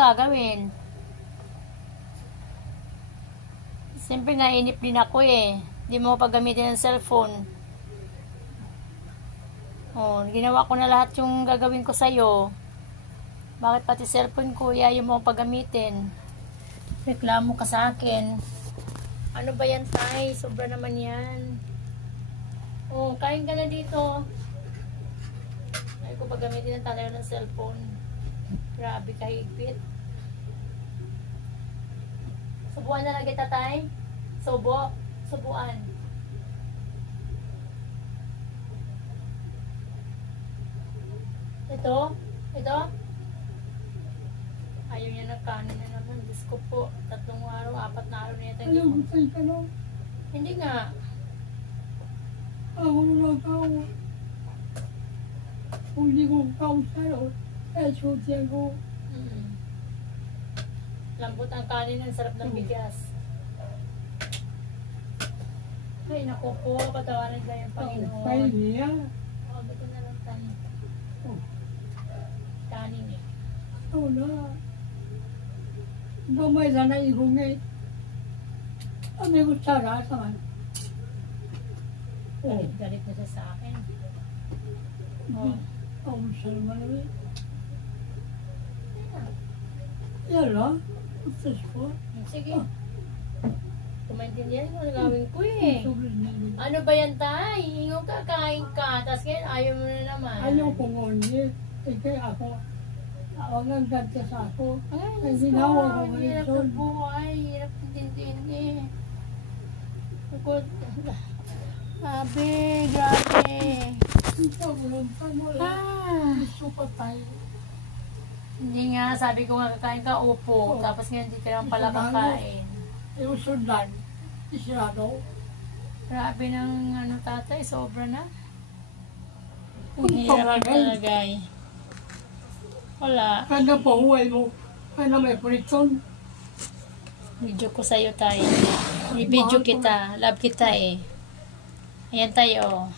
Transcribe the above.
gagawin? Siyempre nainip din ako eh. Hindi mo paggamitin ng cellphone. Oh, ginawa ko na lahat yung gagawin ko sa'yo. Bakit pati cellphone ko, ayaw mo paggamitin? Reklamo ka sa akin. Ano ba yan, Tay? Sobra naman yan. Oh, kain ka na dito. Ayaw ko paggamitin ng talaga ng cellphone. Grabe ka higpit. Subuan na lang kita, Tay. Subuan. Ito. Ayaw niya ng kanin na naman. Diyos ko po. 3 araw, 4 na araw na ito. Ayaw mo sa'yo ka lang. Hindi nga. Ako na lang tao. Kung hindi ko tao sa'yo, eh, suti ako. Lambot ang kanin, ang sarap ng bigas. Ay, naku po. Patawarin ka yung Panginoon. Kaya niya. Ba't na lang tayo? Kanin eh. Wala. Gamay sana irungit. Kami ko sana naman. Galit na siya sa akin. Ang naman namin. Yan lang. Utas ko. Sige. Kumaintindihan mo, nagawin ko eh. Ano ba yan, Tay? Hingo ka, kain ka. Tapos ngayon, ayaw mo na naman. Ayaw ko ngunit. Kaya ako. Ako nang ganda sa ako. Ay, ginawa ko hirap ngayon. ng buhay. Hirap intindihin eh. Bukod. Grabe. Ito ko lang pa gusto pa tayo. Hindi nga, sabi ko nga kakain ka, upo. Tapos ngayon, hindi ka naman pala kakain. Yung sundan, isirado. Grabe ng tatay, sobra na. Ang Ang hirap pangagay. talaga eh. Wala. Kanda pa huway mo. Kanda may prison. Video ko sa'yo tayo. I-video kita. Love kita eh. Ayan tayo.